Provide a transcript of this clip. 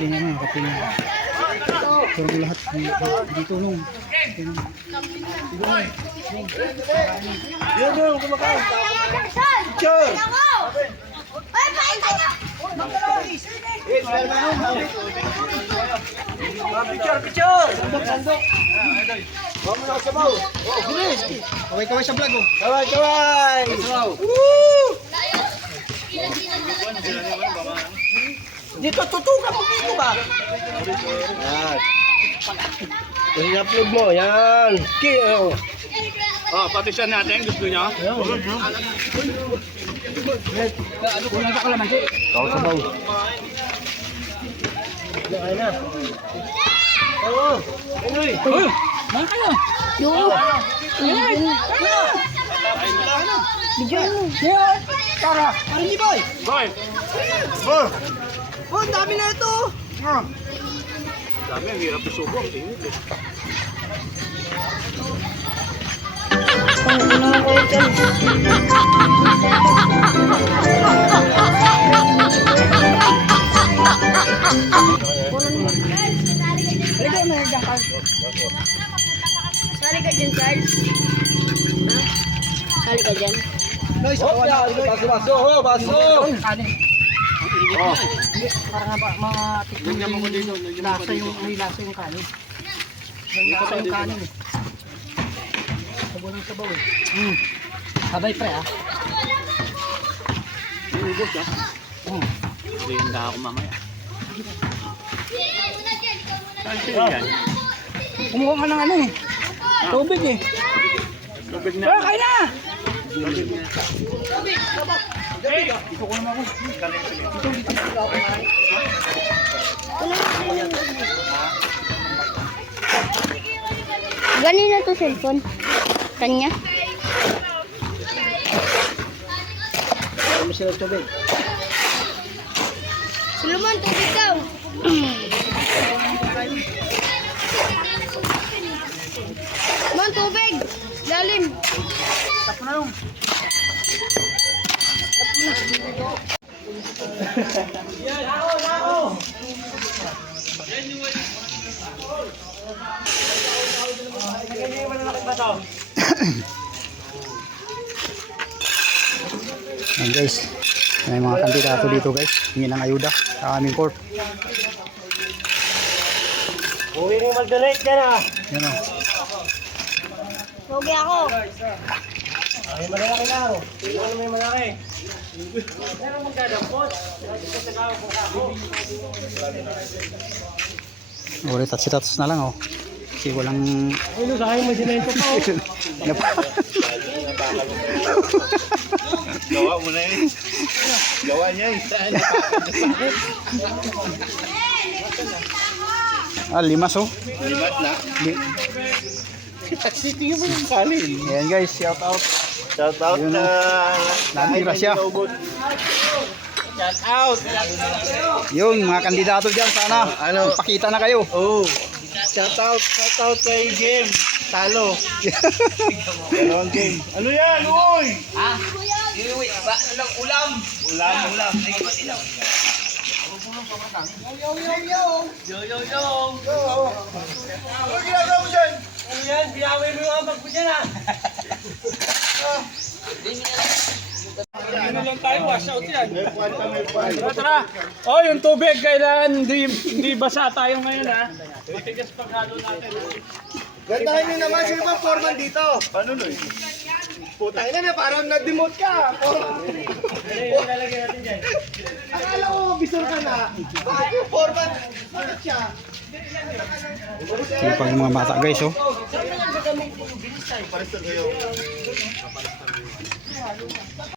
Kapinya nga, kapinya. Pero lahat di- dito nung. Yun yun, kumakain. Sure. Ay, pain tayo! Picture, picture. Sandok, sandok. Mo na ako sabaw. Oh, bilis. Kaway-kaway sa vlog oh. Kaway, kaway. Dito, tutukan mo dito ba? Yan. I-upload mo, yan. Ki, oh. Oh, pati siya natin, gusto niya. Kulang ka kalaman. Kau sabaw. Yan na. Oo. Enoy. Uy! Mga kayo! Yung... Bidyo mo. Yan! Tara! Ano ni boy? Boy, Oh. Oh, ang dami na ito. dami, ang hirap isubo. Ang tingin eh. Halika na, ka. Sali ka dyan, Charles. Ha? Sali ka dyan. Noise, Oh. Baso, baso. Baso. Oh. Para nga ba, mga tikman Lagyan mo ko dito, lagyan mo ko lasa dito. yung, may lasa yung kanin. May lasa yung kanin eh. Sabaw ng sabaw eh. Mm. Sabay pre ah. Ubus ah. Mm. Handa ako mamaya. Kasi yan. Kumuha ka ng ano eh. Tubig eh. Tubig Tara, na. kain na! Ganina to cellphone. Kanya. Ano sila tubig? Suluman, tubig daw. Man, tubig. Lalim. Tapo na yung. Ayan guys, may mga kandidato dito guys, hingi ng ayuda sa aming court. Uwi rin mag-donate ka na. Yan o. Pogi ako. Ay, malaki na ako. Ano may malaki? Pero magdadampot. Ulit at sitatos na lang oh. Kasi walang... Ano sa akin mo sinento pa? oh. Napa- Gawa mo na yun. Gawa niya eh. ah, limas oh. Limat na. Tingin mo yung kanin. Ayan guys, shout out. Shout out Yun, na... Natira siya. Shout out. Yun, mga kandidato dyan, sana. Ano? Pakita na kayo. Oh. Shout out, shout out kay Game. Talo. Dalawang game. Ano yan? Uy! Ha? Ulam, ulam. Ano ginagawa mo dyan? Ano yan? Biyawi mo yung ambag mo dyan ah. Ano lang tayo, wash out yan. Tara, tara. Oh, yung tubig, kailangan hindi, hindi basa tayo ngayon ha. Matigas paghalo natin ha. Gandahin nyo naman, sino ba foreman dito? Paano nun? Putang ina na, parang na-demote ka. Akala ko, bisor ka na. Bakit yung foreman? Bakit siya? Yung mga bata guys, oh.